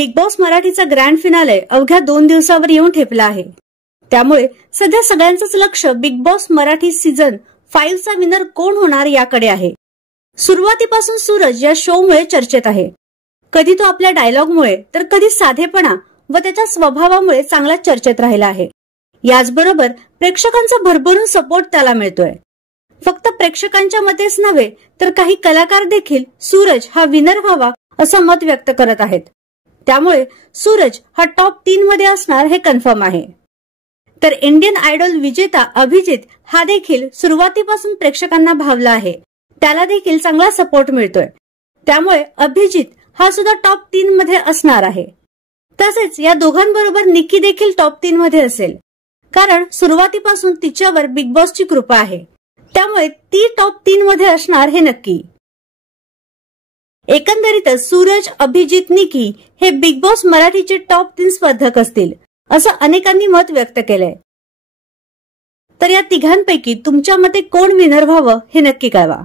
Big boss मराठीचा grand finale अवघ्या 2 दिवसावर येऊन ठेपला आहे. त्यामुळे सध्या सगळ्यांचंच लक्ष बिग बॉस मराठी सीझन 5 चा विनर कोण होणार याकडे आहे. सुरुवातीपासून सूरज या शोमुळे चर्चेत आहे. कधी तो आपल्या डायलॉगमुळे तर कधी साधेपणा व त्याच्या स्वभावामुळे चांगला चर्चेत राहिला आहे. याचबरोबर प्रेक्षकांचा भरभरून सपोर्ट त्याला मिळतोय. फक्त प्रेक्षकांच्या मतेच नव्हे तर काही कलाकार देखील सूरज हा विनर व्हावा असं मत व्यक्त करत आहेत. त्यामुळे सूरज हा टॉप 3 मध्ये असणार हे कन्फर्म आहे. तर इंडियन आयडॉल विजेता अभिजित हा देखील सुरुवातीपासून प्रेक्षकांना भावला आहे. त्याला देखील चांगला सपोर्ट मिळतोय. त्यामुळे अभिजित हा सुद्धा टॉप 3 मध्ये असणार आहे. तसेच या दोघांबरोबर निकी देखील टॉप 3 मध्ये असेल, कारण सुरुवातीपासून तिच्यावर बिग बॉसची कृपा आहे. त्यामुळे ती टॉप 3 मध्ये असणार हे नक्की. एकंदरीतच सूरज, अभिजित, निकी हे बिग बॉस मराठीचे टॉप 3 स्पर्धक असतील असं अनेकांनी मत व्यक्त केलंय. तर या तिघांपैकी तुमच्या मते कोण विनर व्हावं हे नक्की कळवा.